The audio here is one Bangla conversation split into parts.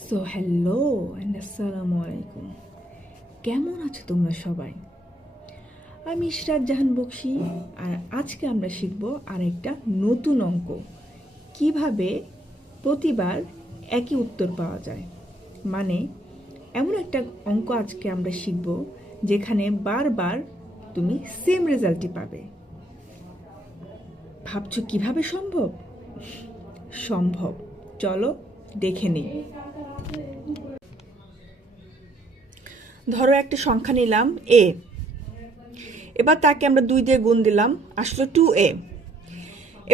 হ্যালো অ্যান্ড আসসালামু আলাইকুম। কেমন আছো তোমরা সবাই? আমি ইশরাত জাহান বকশি, আর আজকে আমরা শিখব আরেকটা নতুন অঙ্ক, কিভাবে প্রতিবার একই উত্তর পাওয়া যায়। মানে এমন একটা অঙ্ক আজকে আমরা শিখব যেখানে বারবার তুমি সেম রেজাল্টই পাবে। ভাবছো কিভাবে সম্ভব? সম্ভব, চলো দেখে নিই। ধরো একটা সংখ্যা নিলাম এ, এবার তাকে আমরা 2 দিয়ে গুণ দিলাম, আসলো 2a।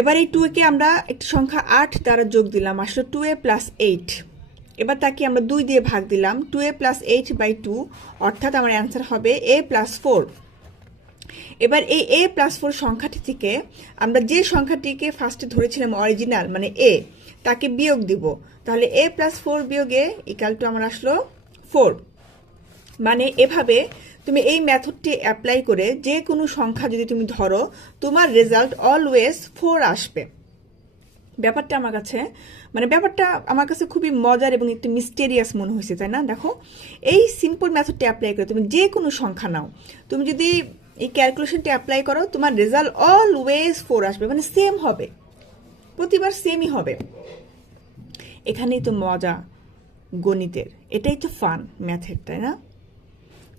এবার এই 2কে আমরা একটি সংখ্যা 8 দ্বারা যোগ দিলাম, আসলো 2a প্লাস 8। এবার তাকে আমরা 2 দিয়ে ভাগ দিলাম, 2a প্লাস 8/2, অর্থাৎ আমার অ্যান্সার হবে a প্লাস 4। এবার এই a প্লাস 4 সংখ্যাটি থেকে আমরা যে সংখ্যাটিকে ফার্স্টে ধরেছিলাম অরিজিনাল মানে a, তাকে বিয়োগ দিব। তাহলে a প্লাস 4 বিয়োগ a ইকাল টু আমার আসলো 4। মানে এভাবে তুমি এই মেথডটি অ্যাপ্লাই করে যে কোনো সংখ্যা যদি তুমি ধরো, তোমার রেজাল্ট অলওয়েজ 4 আসবে। ব্যাপারটা আমার কাছে খুবই মজার এবং একটু মিস্টেরিয়াস মনে হয়েছে, তাই না? দেখো, এই সিম্পল মেথডটি অ্যাপ্লাই করে তুমি যে কোনো সংখ্যা নাও, তুমি যদি এই ক্যালকুলেশনটি অ্যাপ্লাই করো, তোমার রেজাল্ট অলওয়েজ 4 আসবে, মানে সেম হবে, প্রতিবার সেমই হবে। এখানেই তো মজা গণিতের, এটাই তো ফান ম্যাথের, তাই না?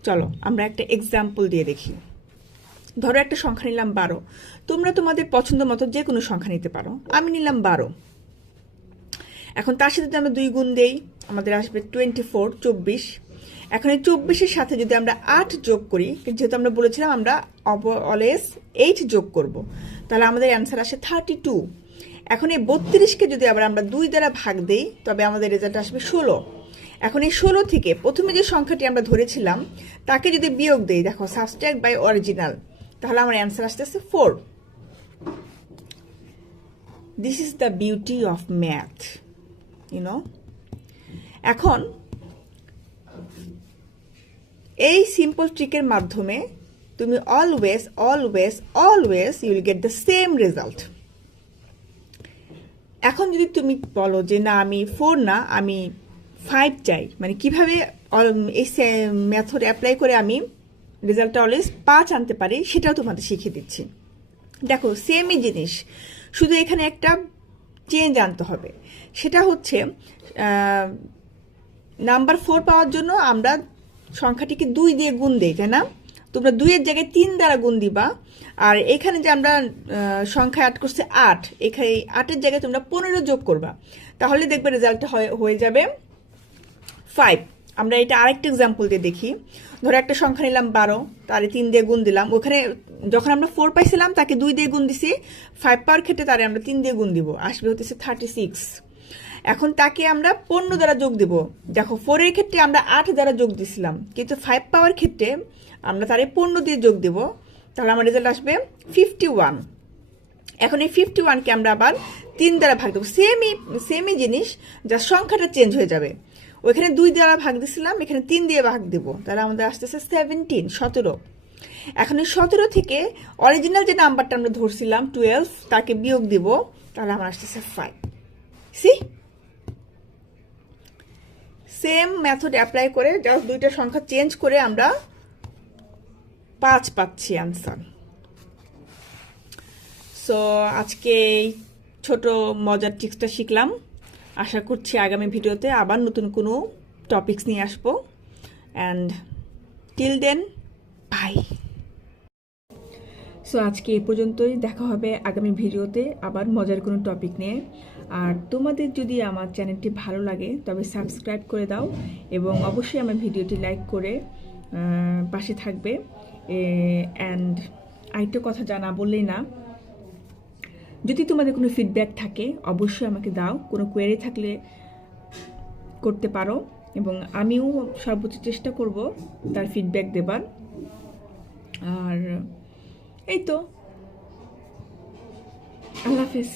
চলো আমরা একটা এক্সাম্পল দিয়ে দেখি। ধরো একটা সংখ্যা নিলাম 12, তোমরা তোমাদের পছন্দ মতো যে কোনো সংখ্যা নিতে পারো। আমি নিলাম 12। এখন তার সাথে যদি আমরা 2 গুণ দেই, আমাদের আসবে 24। এখন এই 24-এর সাথে যদি আমরা 8 যোগ করি, যেহেতু আমরা বলেছিলাম আমরা অলওয়েজ 8 যোগ করব, তাহলে আমাদের অ্যান্সার আসে 32। এখন এই 32কে যদি আবার আমরা 2 দ্বারা ভাগ দেই, তবে আমাদের রেজাল্ট আসবে 16। এখন এই 16 থেকে প্রথমে যে সংখ্যাটি আমরা ধরেছিলাম তাকে যদি বিয়োগ দেই, দেখো সাবট্রাক্ট বাই অরিজিনাল, তাহলে আমার অ্যান্সার আসতেছে 4। This is the beauty of math, you know. এখন এই সিম্পল ট্রিকের মাধ্যমে তুমি always always always you will get the same result. এখন যদি তুমি বলো যে না, আমি 4 না, আমি 5 চাই, মানে কিভাবে এই মেথড অ্যাপ্লাই করে আমি রেজাল্টটা অলওয়েজ 5 আনতে পারি, সেটাও তোমাদের শিখিয়ে দিচ্ছি। দেখো, সেমই জিনিস, শুধু এখানে একটা চেঞ্জ আনতে হবে। সেটা হচ্ছে নাম্বার 4 পাওয়ার জন্য আমরা সংখ্যাটিকে 2 দিয়ে গুণ দেই, তাই না? তোমরা 2-এর জায়গায় 3 দ্বারা গুণ দিবা। আর এখানে যে আমরা সংখ্যা অ্যাড করছি 8, এখানে 8-এর জায়গায় তোমরা 15 যোগ করবা, তাহলে দেখবে রেজাল্টটা হয়ে যাবে 5। আমরা এটা আরেকটা এক্সাম্পল দিয়ে দেখি। ধরো একটা সংখ্যা নিলাম 12, তারে 3 দিয়ে গুণ দিলাম। ওখানে যখন আমরা 4 পাইছিলাম তাকে 2 দিয়ে গুণ দিছি, 5 পাওয়ার ক্ষেত্রে তারে আমরা 3 দিয়ে গুণ দিব, আসবে হতেছে 36। এখন তাকে আমরা 15 দ্বারা যোগ দিব। দেখো, 4-এর ক্ষেত্রে আমরা 8 দ্বারা যোগ দিছিলাম, কিন্তু 5 পাওয়ার ক্ষেত্রে আমরা তারে 15 দিয়ে যোগ দেব, তাহলে আমার রেজাল্ট আসবে 51। এখন এই 51কে আমরা আবার 3 দ্বারা ভাগ দেবো, সেমই জিনিস, যার সংখ্যাটা চেঞ্জ হয়ে যাবে। ওইখানে 2 দ্বারা ভাগ দিছিলাম, এখানে 3 দিয়ে ভাগ দেব, তাহলে আমাদের আসতেছে 17। এখন এই 17 থেকে অরিজিনাল যে নাম্বারটা আমরা ধরছিলাম 12, তাকে বিয়োগ দিব, তাহলে আমার আসতেছে 5। সি, সেম মেথড অ্যাপ্লাই করে জাস্ট 2টা সংখ্যা চেঞ্জ করে আমরা 5 পাচ্ছি অ্যান্সার। সো আজকে এই ছোট মজার ট্রিক্সটা শিখলাম। আশা করছি আগামী ভিডিওতে আবার নতুন কোনো টপিকস নিয়ে আসবো। And till then, bye. So আজকে এই পর্যন্তই, দেখা হবে আগামী ভিডিওতে আবার মজার কোনো টপিক নিয়ে। আর তোমাদের যদি আমার চ্যানেলটি ভালো লাগে তবে সাবস্ক্রাইব করে দাও, এবং অবশ্যই আমার ভিডিওটি লাইক করে পাশে থাকবে। অ্যান্ড আরেকটা কথা জানা বললেই না, যদি তোমাদের কোনো ফিডব্যাক থাকে অবশ্যই আমাকে দাও, কোনো কোয়েরি থাকলে করতে পারো, এবং আমিও সর্বোচ্চ চেষ্টা করব তার ফিডব্যাক দেবার। আর এই তো, আল্লাহ হাফেজ।